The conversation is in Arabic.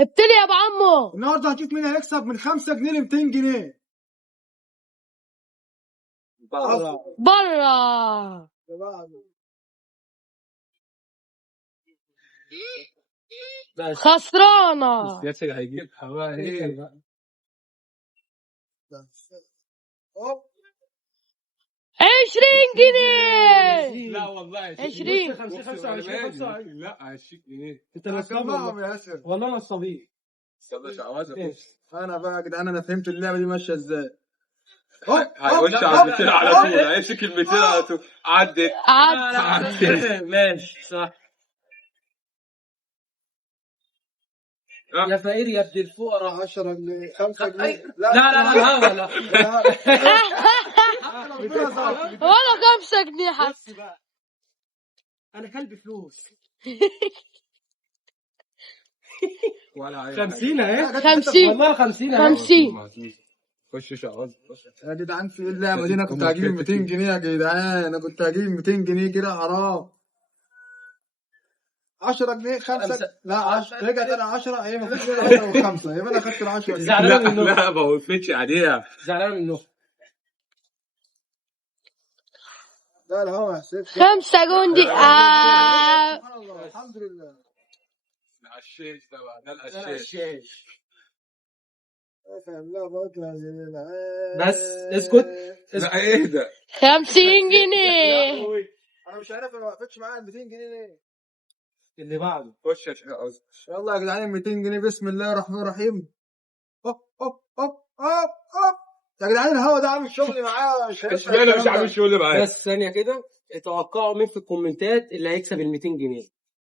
ابتدي يا ابو عمو. النهارده هنشوف مين هيكسب من 5 جنيه ل 200 جنيه. بره. خسرانة. سيادتك هيجيب هوا ايه؟ 20 جنيه. لا والله 20. 25 لا 20 جنيه. انت نصابهم يا ياسر. والله انا الصبي. انا بقى يا جدعان انا فهمت اللعبه دي ماشيه ازاي. هيخش على 200 على طول، هيمسك ال 200 على طول. عدت ماشي صح. يا فقير يا ابن الفقراء. 10 جنيه 5 جنيه. لا لا لا ولا 5 جنيه حتى. بص بقى انا كلب فلوس. 50 اهي. 50 والله 50 اهي. 50. خش شغل. يا جدعان في اللعبه دي انا كنت هجيب 200 جنيه يا جدعان. انا كنت هجيب 200 جنيه كده حرام. 10 جنيه 5 لا 10 رجعت انا 10. هي ما فيش 10 و5 يبقى انا خدت ال 10. لا ما وقفتش عليها. زعلان منه. لا هو يا سيف 5 جندي. سبحان الله الحمد لله. العشاش ده بقى، ده العشاش. بس اسكت. لا ايه ده؟ 50 جنيه. انا مش عارف انا ما وقفتش معايا ال 200 جنيه ليه. اللي بعده. خش يا شقاوة. يلا يا جدعان 200 جنيه بسم الله الرحمن الرحيم. هوب هوب هوب هوب هوب. يا جدعان الهوا ده عامل شغل معايا. اشمعنى مش عامل شغل معايا؟ بس ثانية كده اتوقعوا مين في الكومنتات اللي هيكسب ال 200 جنيه.